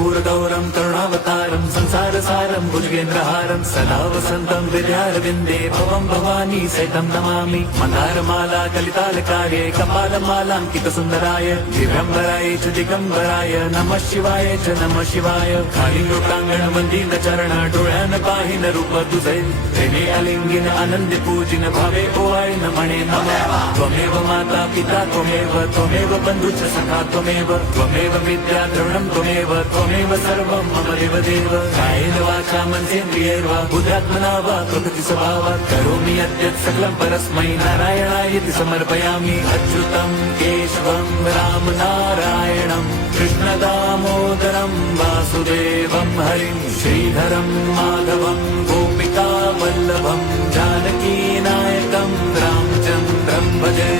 कर्पूरगौरं करुणावतारं संसारसारं भुजगेन्द्रहारं सदा वसन्तं विद्यारविन्दे भवं भवानी सहितं नमामि। मन्दारमाला कलितालकार्ये कपालमालाङ्कितसुन्दराय दिव्यम्बराय च दिगम्बराय नमः शिवाय च नमः शिवाय। खाली लोकांगण वंदीन चरण डोळ्यान पाहिन रूप तुझे प्रेमे अलिंगिन आनंद पूजिन भावे ओवाळीन म्हणे नमः। त्वमेव माता पिता त्वमेव बंधुश्च सखा त्वमेव विद्या द्रविणं त्वमेव सर्वं मम देवदेव। कायेन वाचा मनसेन्द्रियैर्वा बुद्ध्यात्मना वा प्रकृति स्वभावात् करोमि यद्यत् सकलं परस्मै नारायणायति समर्पयामि। अच्युतं केशवं राम नारायणं कृष्णदामोदरं वासुदेवं हरिं श्रीधरं माधवं गोपिका वल्लभं जानकी नायकं रामचन्द्रं भजे।